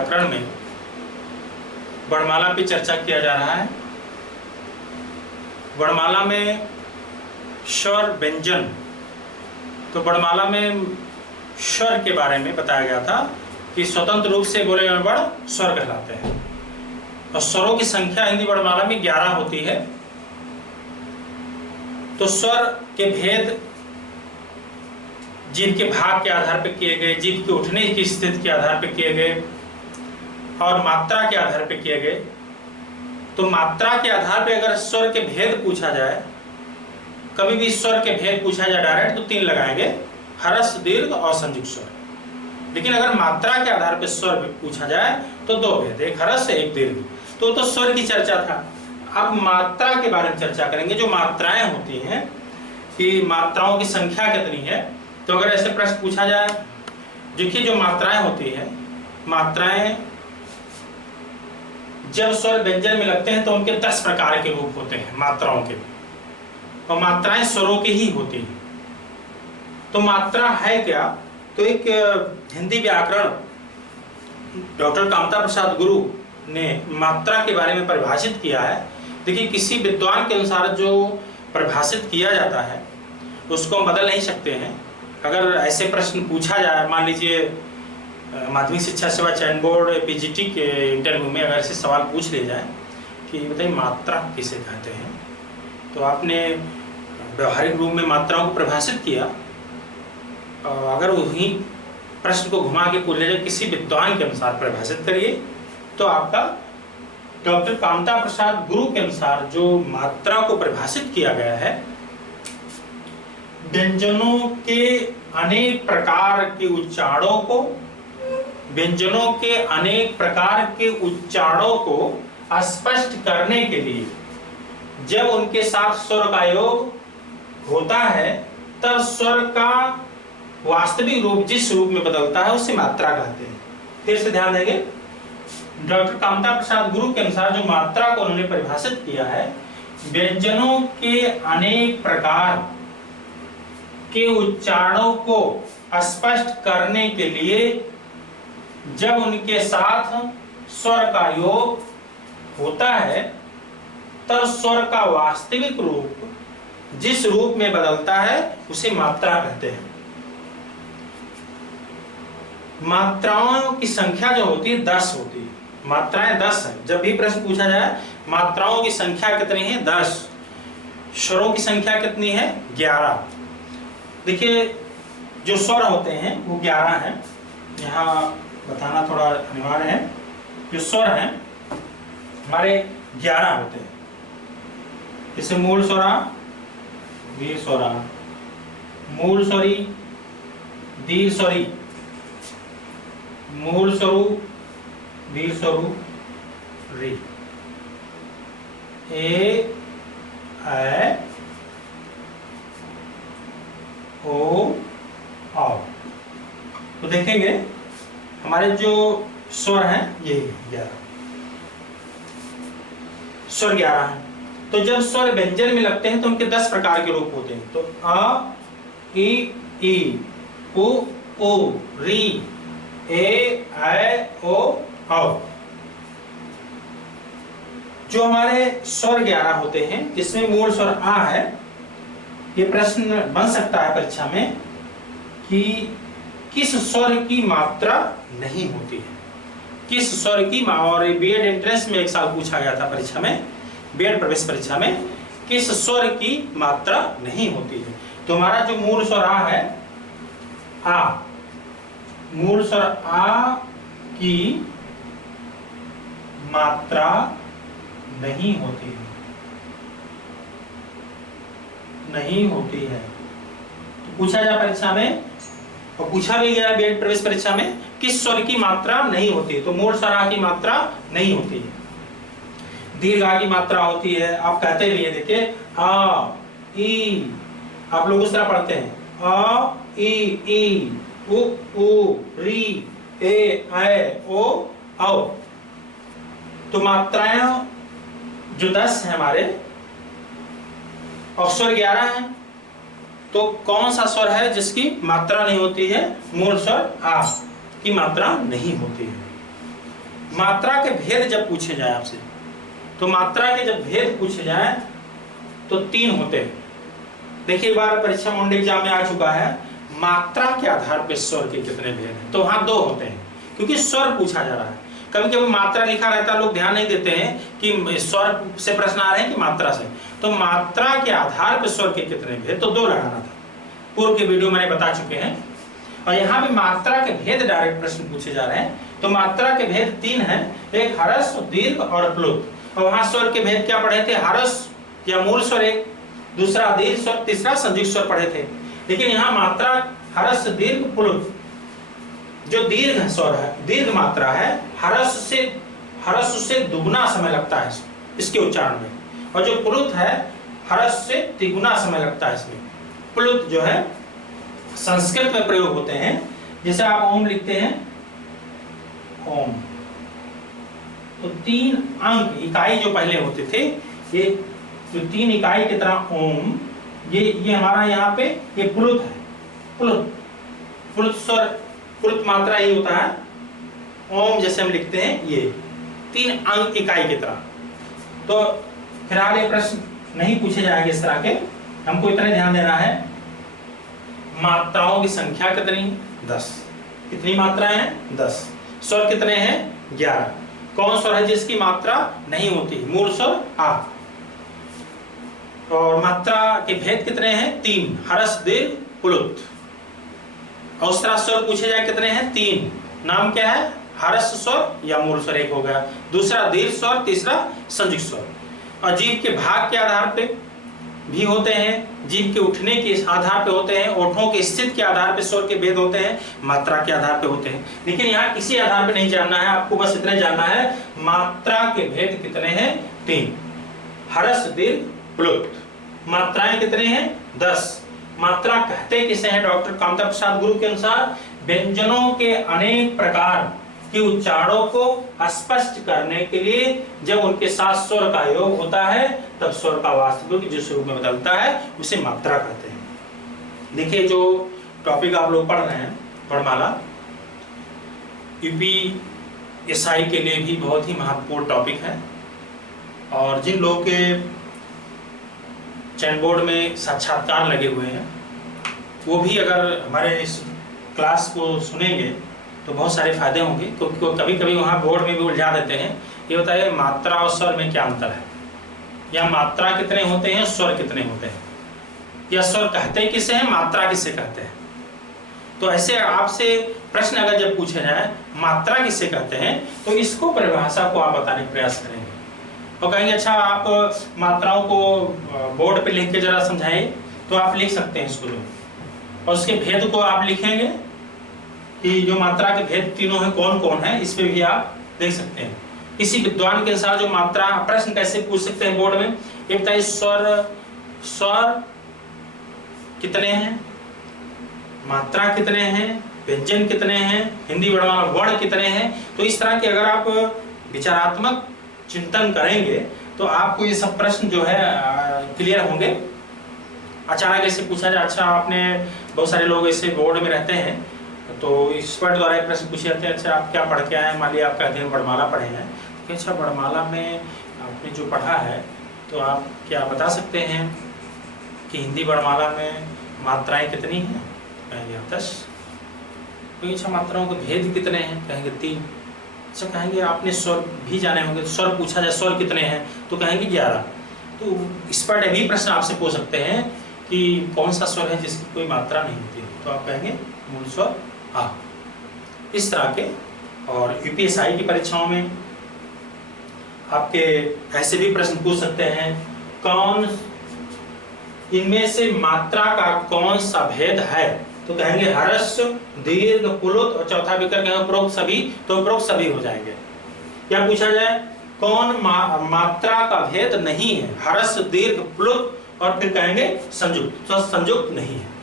व्याकरण में वर्णमाला पे चर्चा किया जा रहा है। वर्णमाला में स्वर व्यंजन, तो वर्णमाला में स्वर के बारे में बताया गया था कि स्वतंत्र रूप से बोले गए वर्ण स्वर कहलाते हैं और स्वरों की संख्या हिंदी वर्णमाला में 11 होती है। तो स्वर के भेद जीभ के भाग के आधार पर किए गए, जीभ के उठने की स्थिति के आधार पर किए गए और मात्रा के आधार पर किए गए। तो मात्रा के आधार पर अगर स्वर के भेद पूछा जाए, कभी भी स्वर के भेद पूछा जाए डायरेक्ट, तो 3 लगाएंगे, ह्रस्व, दीर्घ और संयुक्त स्वर। लेकिन अगर मात्रा के आधार पर स्वर पूछा जाए तो 2 भेद, एक ह्रस्व एक दीर्घ। तो स्वर की चर्चा था। अब मात्रा के बारे में चर्चा करेंगे। जो मात्राएं होती हैं कि मात्राओं की संख्या कितनी है, तो अगर ऐसे प्रश्न पूछा जाए, देखिए जो मात्राएं होती हैं, मात्राएं जब स्वर व्यंजन में लगते हैं तो उनके 10 प्रकार के रूप होते हैं मात्राओं के, और मात्राएं स्वरों की ही होती हैं। तो मात्रा है क्या? तो एक हिंदी व्याकरण डॉक्टर कामता प्रसाद गुरु ने मात्रा के बारे में परिभाषित किया है। देखिए, किसी विद्वान के अनुसार जो परिभाषित किया जाता है उसको हम बदल नहीं सकते हैं। अगर ऐसे प्रश्न पूछा जाए, मान लीजिए माध्यमिक शिक्षा सेवा चयन बोर्ड पीजीटी के इंटरव्यू में अगर ऐसे सवाल पूछ ले जाए कि बताइए मात्रा किसे कहते हैं, तो आपने व्यवहारिक रूप में मात्राओं को परिभाषित किया, अगर वही प्रश्न को घुमा के पूछ ले जाए किसी विद्वान के अनुसार परिभाषित करिए, तो आपका डॉक्टर कामता प्रसाद गुरु के अनुसार जो मात्रा को परिभाषित किया गया है, व्यंजनों के अनेक प्रकार के उच्चारणों को, व्यंजनों के अनेक प्रकार के उच्चारणों को स्पष्ट करने के लिए जब उनके साथ स्वर का योग होता है तब स्वर का वास्तविक रूप जिस रूप में बदलता है उसे मात्रा कहते हैं। फिर से ध्यान देंगे, डॉक्टर कामता प्रसाद गुरु के अनुसार जो मात्रा को उन्होंने परिभाषित किया है, व्यंजनों के अनेक प्रकार के उच्चारणों को स्पष्ट करने के लिए जब उनके साथ स्वर का योग होता है तब स्वर का वास्तविक रूप जिस रूप में बदलता है उसे मात्रा कहते हैं। मात्राओं की संख्या जो होती है 10 होती है, मात्राएं 10 है। जब भी प्रश्न पूछा जाए मात्राओं की संख्या कितनी है, 10। स्वरों की संख्या कितनी है, 11। देखिए जो स्वर होते हैं वो 11 हैं, यहाँ बताना थोड़ा अनिवार्य है। जो स्वर हैं हमारे 11 होते हैं, जैसे मूल स्वरा, दीर्घ स्वरा, मूल स्वरी, दीर्घ स्वरी, मूल स्वरू, दीर्घ स्वरू, री, ए, ऐ, ओ, औ। तो देखेंगे हमारे जो स्वर हैं ये 11 स्वर 11 हैं। तो जब स्वर व्यंजन में लगते हैं तो उनके 10 प्रकार के रूप होते हैं। तो अ, ई, उ, री, ए, ऐ, ओ, औ। जो हमारे स्वर 11 होते हैं जिसमें मूल स्वर आ है, ये प्रश्न बन सकता है परीक्षा में कि किस स्वर की मात्रा नहीं होती है, किस स्वर की, और बीएड एंट्रेंस में एक साल पूछा गया था परीक्षा में, बीएड प्रवेश परीक्षा में, किस स्वर की मात्रा नहीं होती है। तो हमारा जो मूल स्वर आ है, आ, मूल स्वर आ की मात्रा नहीं होती है, नहीं होती है। तो पूछा जाए परीक्षा में, और पूछा भी गया बीएड प्रवेश परीक्षा में, किस स्वर की मात्रा नहीं होती है, तो मूल स्वर आ की मात्रा नहीं होती है। दीर्घ आ की मात्रा होती है, आप कहते भी है, देखिए आ, ई, आप लोग उस तरह पढ़ते हैं, आ, ई, उ, री, ए, ऐ, ओ, औ। तो मात्राएं जो 10 है हमारे और स्वर 11 है, तो कौन सा स्वर है जिसकी मात्रा नहीं होती है? मूल स्वर आ की मात्रा नहीं होती है। मात्रा के भेद जब पूछे जाए आपसे, तो मात्रा के जब भेद पूछे जाए तो 3 होते हैं। देखिए, एक बार परीक्षा मॉडल एग्जाम में आ चुका है, मात्रा के आधार पर स्वर के कितने भेद हैं, तो वहां 2 होते हैं, क्योंकि स्वर पूछा जा रहा है। कभी कभी मात्रा लिखा रहता है, लोग ध्यान नहीं देते हैं कि स्वर से प्रश्न आ रहे हैं कि मात्रा से। तो मात्रा के आधार पर स्वर के कितने भेद, तो 2 लगाना था। पूर्व के वीडियो मैंने बता चुके हैं। और यहाँ भी मात्रा के भेद डायरेक्ट प्रश्न पूछे जा रहे हैं। तो मात्रा के भेद 3 हैं, एक ह्रस्व, दीर्घ और प्लुत। और वहां स्वर के भेद क्या पढ़े थे? ह्रस्व या मूल स्वर एक, दूसरा दीर्घ स्वर, तीसरा संयुक्त स्वर पढ़े थे। लेकिन यहाँ मात्रा ह्रस्व, दीर्घ, प्लुत, जो दीर्घ स्वर है, दीर्घ मात्रा है, ह्रस्व से दुगुना समय लगता है इसके उच्चारण में, और जो प्लुत है ह्रस्व से तिगुना समय लगता है इसमें। प्लुत जो है संस्कृत में प्रयोग होते हैं, जैसे आप ओम लिखते हैं, ओम, तो 3 अंक इकाई जो पहले होते थे, ये जो 3 इकाई की तरह ओम, ये हमारा यहाँ पे ये प्लुत है। प्लुत स्वर, प्लुत मात्रा ये होता है। ओम जैसे हम लिखते हैं, ये 3 अंक इकाई की तरह। तो फिलहाल ये प्रश्न नहीं पूछे जाएंगे इस तरह के, हमको इतना ध्यान देना है। मात्राओं की संख्या कितनी? 10। कितनी मात्राएं हैं? 10। स्वर कितने हैं? 11। कौन स्वर है जिसकी मात्रा नहीं होती? मूल स्वर आ। और मात्रा के भेद कितने हैं? 3, ह्रस्व, दीर्घ, प्लुत। औसरा स्वर पूछे जाए कितने हैं? 3। नाम क्या है? ह्रस्व स्वर या मूल स्वर एक हो गया, दूसरा दीर्घ स्वर, तीसरा संयुक्त स्वर। और जीभ के भाग के आधार पे भी होते हैं, जीभ के उठने के आधार पे होते हैं, ओठों के स्थिति के आधार पे स्वर के भेद होते हैं, मात्रा के आधार पे होते हैं। लेकिन यहाँ किसी आधार पे नहीं जानना है, आपको बस इतना जानना है मात्रा के भेद कितने हैं? 3, ह्रस्व, दीर्घ, प्लुत। मात्राएं कितने हैं? 10। मात्रा कहते किसे हैं? डॉक्टर कामता प्रसाद गुरु के अनुसार व्यंजनों के अनेक प्रकार के उच्चारणों को स्पष्ट करने के लिए जब उनके साथ स्वर का योग होता है, तब स्वर का वास्तविक जिस रूप में बदलता है उसे मात्रा कहते हैं। देखिए, जो टॉपिक आप लोग पढ़ रहे हैं, वर्णमाला, यूपीएसआई के लिए भी बहुत ही महत्वपूर्ण टॉपिक है। और जिन लोगों के चयन बोर्ड में साक्षात्कार लगे हुए हैं, वो भी अगर हमारे इस क्लास को सुनेंगे तो बहुत सारे फायदे होंगे, क्योंकि कभी कभी वहाँ बोर्ड में भी उलझा देते हैं। ये बताइए मात्रा और स्वर में क्या अंतर है, या मात्रा कितने होते हैं, स्वर कितने होते हैं, या स्वर कहते किसे हैं, मात्रा किसे कहते हैं। तो ऐसे आपसे प्रश्न अगर जब पूछे जाए मात्रा किसे कहते हैं, तो इसको परिभाषा को आप बताने का प्रयास करेंगे और कहेंगे अच्छा आप मात्राओं को बोर्ड पे लिख के जरा समझाइए। तो आप लिख सकते हैं इसको, और उसके भेद को आप लिखेंगे कि जो मात्रा के भेद तीनों हैं कौन कौन है, इस पे भी आप देख सकते हैं। किसी विद्वान के अनुसार जो मात्रा, प्रश्न कैसे पूछ सकते हैं बोर्ड में, एक बताइए स्वर कितने हैं, मात्रा कितने हैं, व्यंजन कितने हैं, हिंदी वर्णमाला वर्ण कितने हैं। तो इस तरह के अगर आप विचारात्मक चिंतन करेंगे तो आपको ये सब प्रश्न जो है क्लियर होंगे। अचानक ऐसे पूछा जाए, अच्छा आपने, बहुत सारे लोग ऐसे बोर्ड में रहते हैं तो एक्सपर्ट द्वारा एक प्रश्न पूछे जाते हैं, अच्छा आप क्या पढ़ के आए हैं, मान लिया आप कहते हैं वर्णमाला पढ़े हैं, तो अच्छा वर्णमाला में आपने जो पढ़ा है तो आप क्या बता सकते हैं कि हिंदी वर्णमाला में मात्राएं कितनी हैं? कहेंगे 10। तो अच्छा मात्राओं के भेद कितने हैं? कहेंगे 3। अच्छा कहेंगे आपने स्वर भी जाने होंगे, तो स्वर पूछा जाए स्वर कितने हैं, तो कहेंगे 11। तो एक्सपर्ट भी प्रश्न आपसे पूछ सकते हैं कि कौन सा स्वर है जिसकी कोई मात्रा नहीं होती, तो आप कहेंगे मूल स्वर आ। इस तरह के, और यूपीएसआई की परीक्षाओं में आपके ऐसे भी प्रश्न पूछ सकते हैं, कौन इनमें से मात्रा का कौन सा भेद है, तो कहेंगे ह्रस्व, दीर्घ, प्लुत, और चौथा विकल्प कहेंगे उपरोक्त सभी, तो उपरोक्त सभी हो जाएंगे। क्या पूछा जाए, कौन मात्रा का भेद नहीं है, ह्रस्व, दीर्घ, प्लुत, और फिर कहेंगे संयुक्त, तो संयुक्त नहीं है।